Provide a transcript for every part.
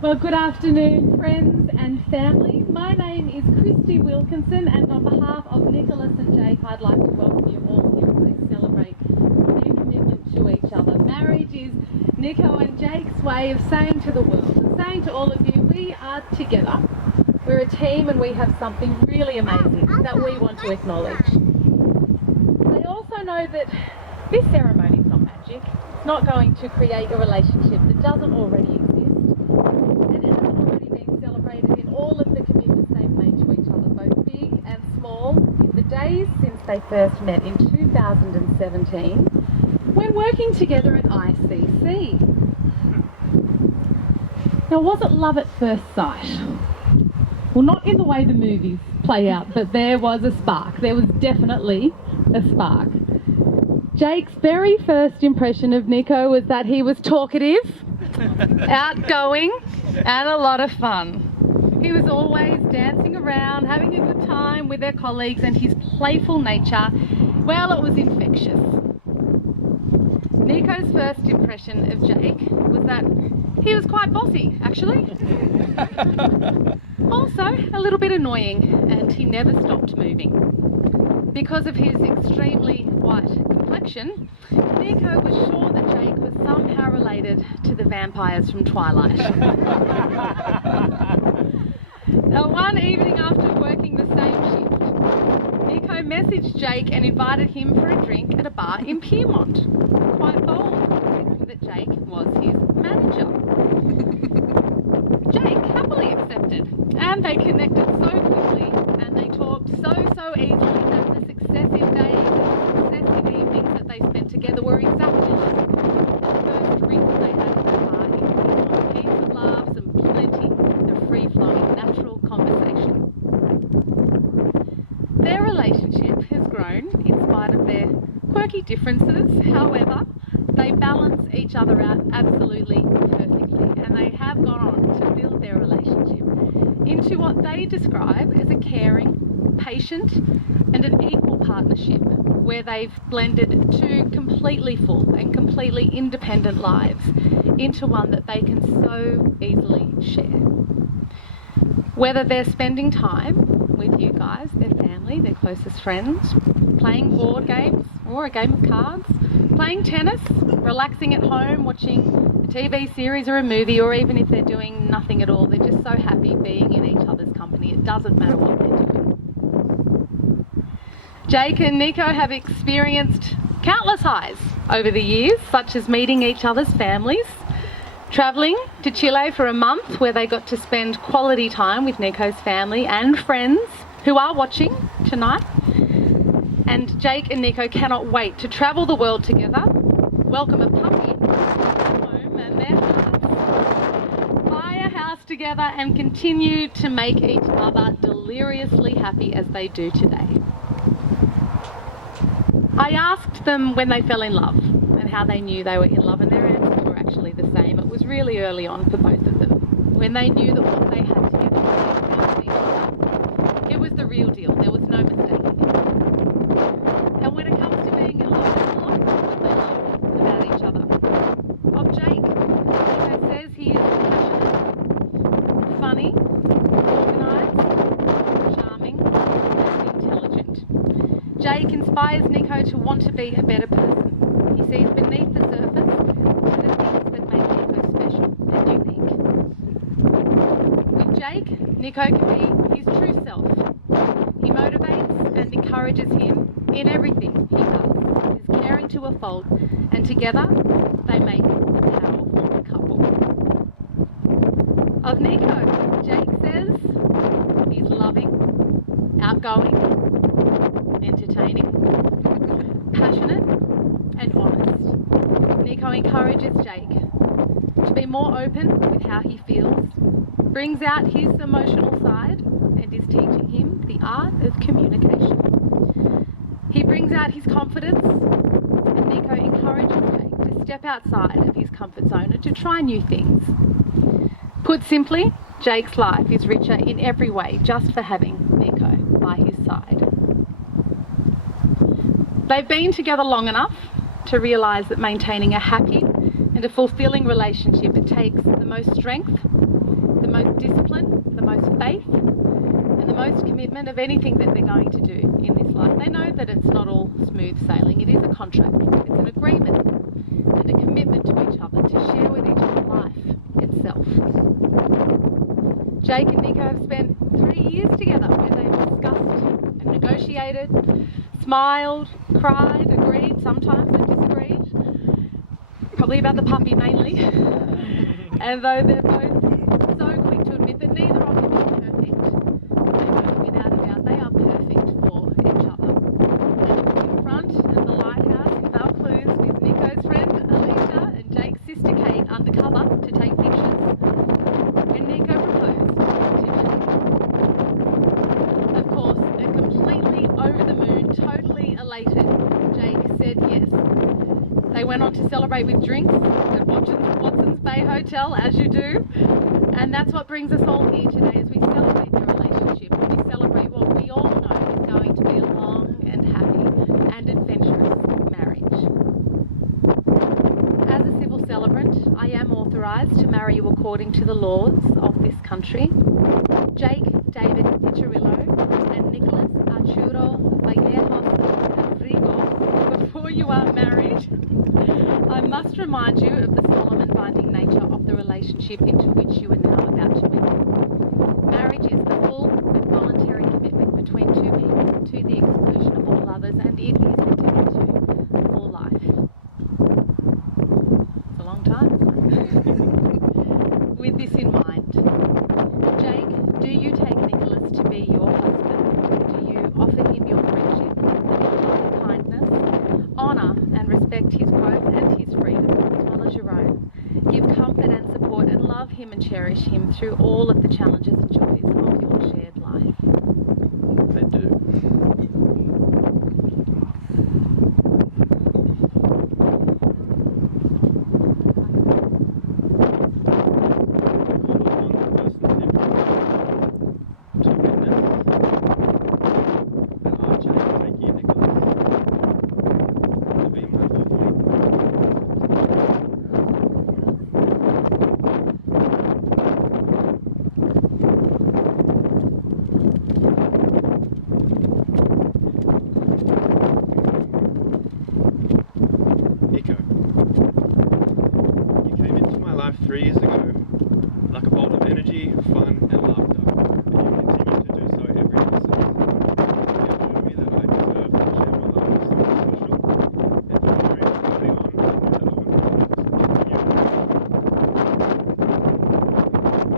Well, good afternoon, friends and family. My name is Christy Wilkinson, and on behalf of Nicholas and Jake, I'd like to welcome you all here as they celebrate their commitment to each other. Marriage is Nico and Jake's way of saying to the world, and saying to all of you, we are together. We're a team and we have something really amazing that we want to acknowledge. They also know that this ceremony is not magic. It's not going to create a relationship that doesn't already exist. All of the commitments they've made to each other, both big and small, in the days since they first met in 2017, when working together at ICC. Now, was it love at first sight? Well, not in the way the movies play out, but there was a spark. There was definitely a spark. Jake's very first impression of Nico was that he was talkative, outgoing, and a lot of fun. He was always dancing around, having a good time with their colleagues, and his playful nature, well, it was infectious. Nico's first impression of Jake was that he was quite bossy, actually. Also, a little bit annoying, and he never stopped moving. Because of his extremely white complexion, Nico was sure that Jake was somehow related to the vampires from Twilight. Now, one evening after working the same shift, Nico messaged Jake and invited him for a drink at a bar in Piedmont. Quite bold, considering that Jake was his manager. Jake happily accepted, and they connected so quickly, and they talked so easily that the successive days and successive evenings that they spent together were exactly like the first drink that they had at the bar in Piedmont. Heaps of laughs and plenty of free-flowing natural conversation. Their relationship has grown in spite of their quirky differences. However, They balance each other out absolutely perfectly, and they have gone on to build their relationship into what they describe as a caring, patient, and an equal partnership where they've blended two completely full and completely independent lives into one that they can so easily share. Whether they're spending time with you guys, their family, their closest friends, playing board games or a game of cards, playing tennis, relaxing at home, watching a TV series or a movie, or even if they're doing nothing at all, they're just so happy being in each other's company. It doesn't matter what they're doing. Jake and Nico have experienced countless highs over the years, such as meeting each other's families, travelling to Chile for a month where they got to spend quality time with Nico's family and friends who are watching tonight. And Jake and Nico cannot wait to travel the world together, welcome a puppy home and their hearts, buy a house together, and continue to make each other deliriously happy as they do today. I asked them when they fell in love and how they knew they were in love, and their answers were actually the same. It was really early on for both of them, when they knew that what they had together was each other. It was the real deal. There was no mistaking it. And when it comes to being in love, there's a lot that they love about each other. Of Jake, Nico says he is passionate, funny, organised, charming, and intelligent. Jake inspires Nico to want to be a better person. He sees beneath the surface to the things that make Nico special and unique. With Jake, Nico can be his true self. He motivates and encourages him in everything he does. He's caring to a fault, and together they make a powerful couple. Of Nico, Jake says he's loving, outgoing, entertaining, passionate, and honest. Nico encourages Jake to be more open with how he feels, brings out his emotional side, and is teaching him the art of communication. He brings out his confidence, and Nico encourages Jake to step outside of his comfort zone and to try new things. Put simply, Jake's life is richer in every way just for having Nico by his side. They've been together long enough to realise that maintaining a happy and a fulfilling relationship, it takes the most strength, the most discipline, the most faith, and the most commitment of anything that they're going to do in this life. They know that it's not all smooth sailing. It is a contract. It's an agreement and a commitment to each other to share with each other life itself. Jake and Nico have spent 3 years together where they've discussed and negotiated, smiled, cried, agreed, sometimes and disagreed. Probably about the puppy mainly. And though they're both so quick to admit that neither of them is perfect, they know without a doubt they are perfect for each other. And it was in front of the lighthouse in Vallejos with Nico's friend Alicia and Jake's sister Kate undercover to take pictures when Nico proposed to Jake. Of course, a completely over the moon, totally elated Jake said yes. They went on to celebrate with drinks at Watson's Bay Hotel, as you do. And that's what brings us all here today as we celebrate their relationship. We celebrate what we all know is going to be a long and happy and adventurous marriage. As a civil celebrant, I am authorised to marry you according to the laws of this country. Jake David Piccirillo and Nicholas Arturo Vallejos-Piccirillo, before you are married, I must remind you of the solemn and binding nature of the relationship into which you are now about to enter. Marriage is the full and voluntary commitment between two people to the exclusion of all others, and it is entered into for life. It's a long time, isn't it? With this in mind, Jake, do you take Nicholas to be your husband? Do you offer him your friendship, and kindness, honour and respect his growth and his freedom, as well as your own? Give comfort and support and love him and cherish him through all of the challenges and joys of your shared life. I do. 3 years ago like a bolt of energy, fun and laughter, and you continue to do so every day since. You have shown me that I deserve to share my life with someone special, and from very early on I knew that I wanted to focus on you.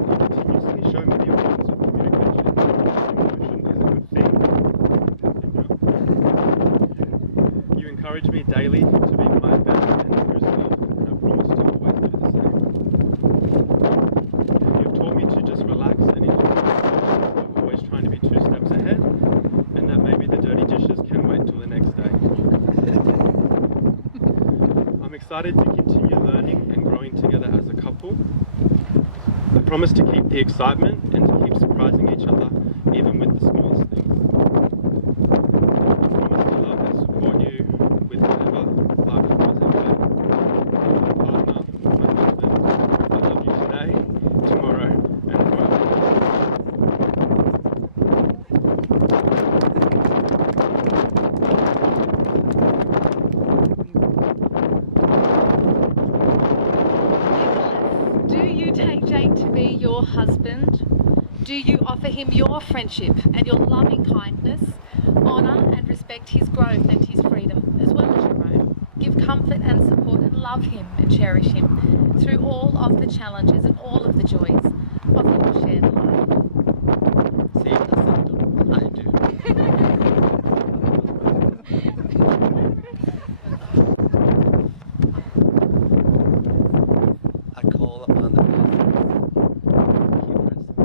You continuously show me the importance of communication. Emotion is a good thing. You encourage me daily to be my best and true self, and I promise to always do the same. You've taught me to just relax and enjoy the process of always trying to be 2 steps ahead, and that maybe the dirty dishes can wait till the next day. I'm excited to continue learning and growing together as a couple. I promise to keep the excitement and to keep surprising each other, even with the smallest things. I promise to love and support you with whatever life throws our way. My partner, my husband, I love you today, tomorrow, and forever. Do you take Jake to be your husband? Do you offer him your friendship and your loving kindness, honour and respect his growth and his freedom, as well as your own? Give comfort and support and love him and cherish him through all of the challenges and all of the joys of your shared life. Sí, acepto. I do. I call upon the blessings, key presence,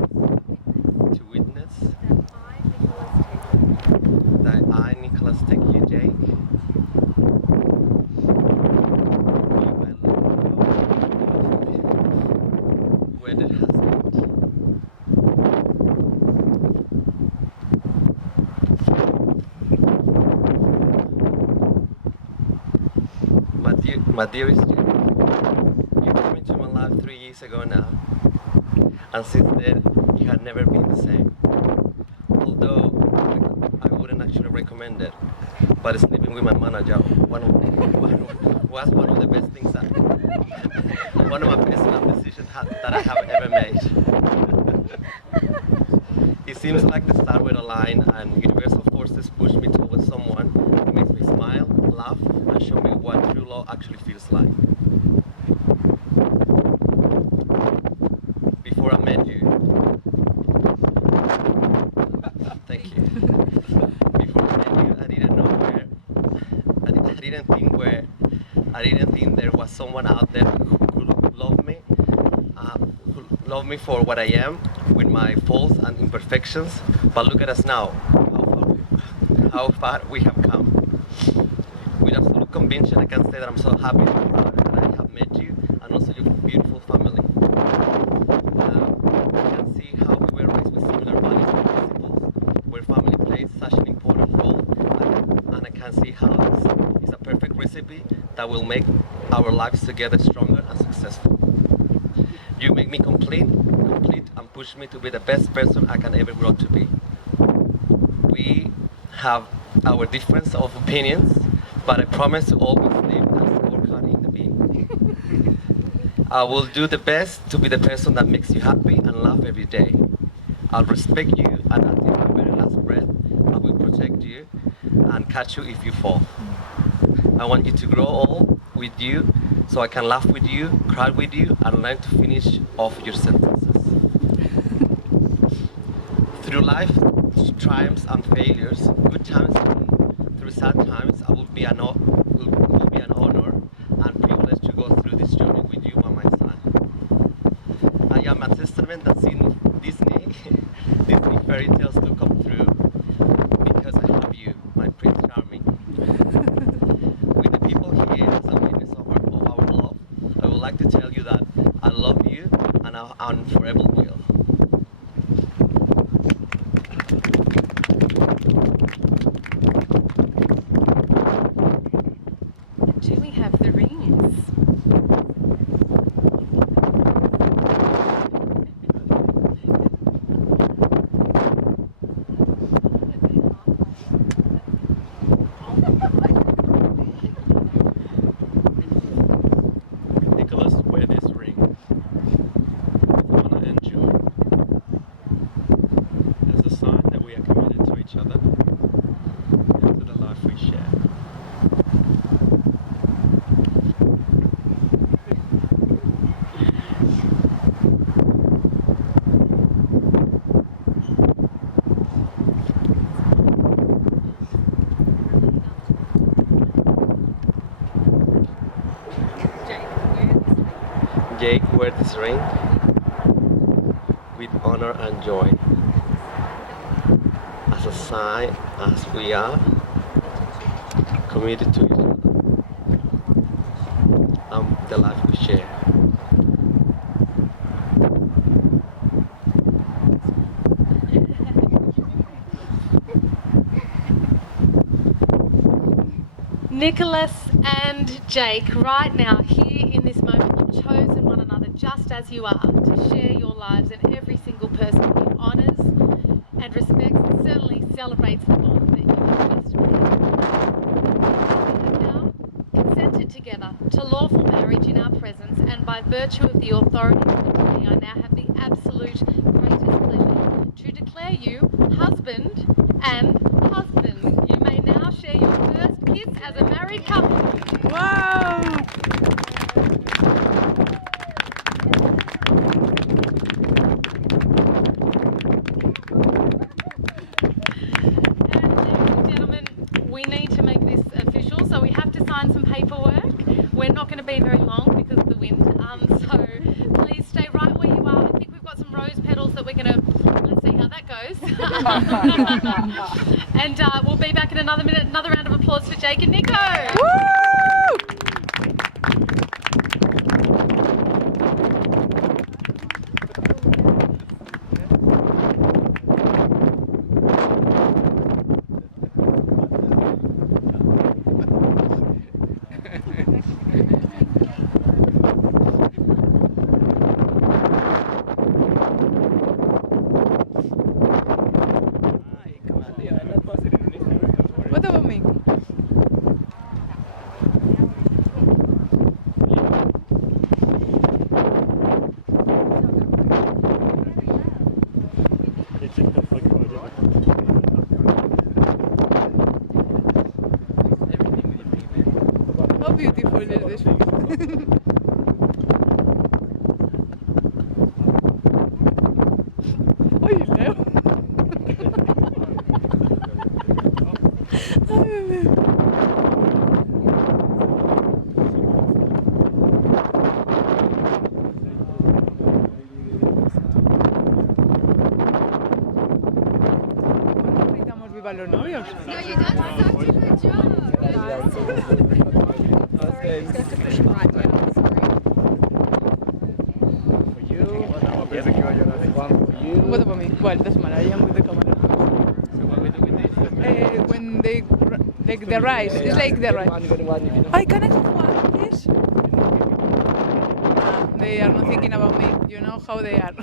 to witness that I, Nicholas, take you, Jake, be my wedded husband. My dearest Jake, you came into my life 3 years ago now, and since then you have never been the same. Although I wouldn't actually recommend it, but sleeping with my manager was one of the best things one of my best life decisions that I have ever made. It seems like the stars were aligned and universal forces push me towards someone who makes me smile, laugh, and show me what true love actually feels like. Before I met you, thank you. Before I met you, I didn't know where. I didn't think there was someone out there who could love me for what I am, with my faults and imperfections. But look at us now, how far we have come. With absolute conviction, I can say that I'm so happy and proud that I have met you, and also your beautiful family. I can see how we were raised with similar values and principles, where family plays such an important role, and I can see how this is a perfect recipe that will make our lives together stronger and successful. You make me complete, and push me to be the best person I can ever grow to be. We have our difference of opinions, but I promise to always live as a scorecard in the being. I will do the best to be the person that makes you happy and laugh every day. I'll respect you, and until my very last breath, I will protect you and catch you if you fall. I want you to grow old with you, so I can laugh with you, cry with you, and learn to finish off your sentences. Through life, triumphs and failures, good times and through sad times, I will be an honor and privilege to go through this journey with you by my side. I am a testament that seen Disney fairy tales to come true, because I have you, my Prince Charming. With the people here as a witness of our love, I would like to tell you that I love you, and I forever will. Do we have the rings? Nicholas, wear this ring. Jake wear this ring with honor and joy as a sign as we are committed to each other and the life we share. Nicholas and Jake, right now, here in this moment, you've chosen one another just as you are to share your lives, and every single person here honours and respects and certainly celebrates the bond that you have just made. You have now consented together to lawful marriage in our presence, and by virtue of the authority given to me, I now have the absolute greatest pleasure to declare you husband and husband. You may now share your first kiss as a married couple. Wow! And ladies and gentlemen, we need to make this official, so we have to sign some paperwork. We're not going to be very long because of the wind, so please stay right where you are. I think we've got some rose petals that we're going to, let's see how that goes. And we'll be back in another minute. Another round of applause for Jake and Nico. What about me? How beautiful is this? Ay, Leo. ¿Cuándo gritamos viva los novios? No, you done such a good job. Just have to push it right down. What about me? Well, doesn't matter. I am with the camera. When they like the rice, it's like the rice. I can I have one, please? They are not thinking about me. You know how they are.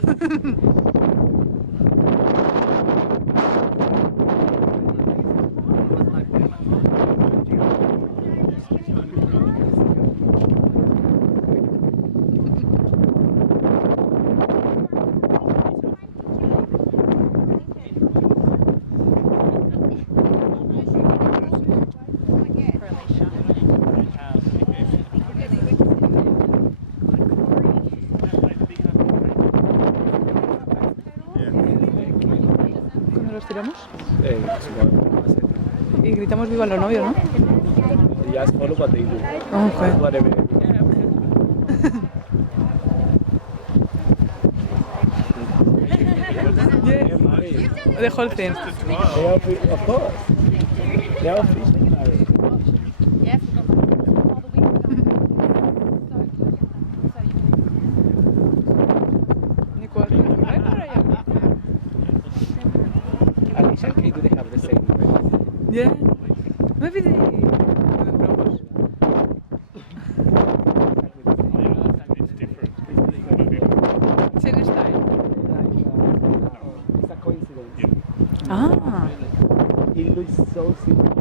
¿Cuándo los tiramos? Y gritamos viva los novios, ¿no? Ya es solo para ti. Okay. The whole thing. Of course. Yeah. Yes. Nico, right or allá? Alicia and Kate, do they have the same ring? Yeah. Maybe they have brothers. Same style. It's a coincidence. Ah. It looks so similar.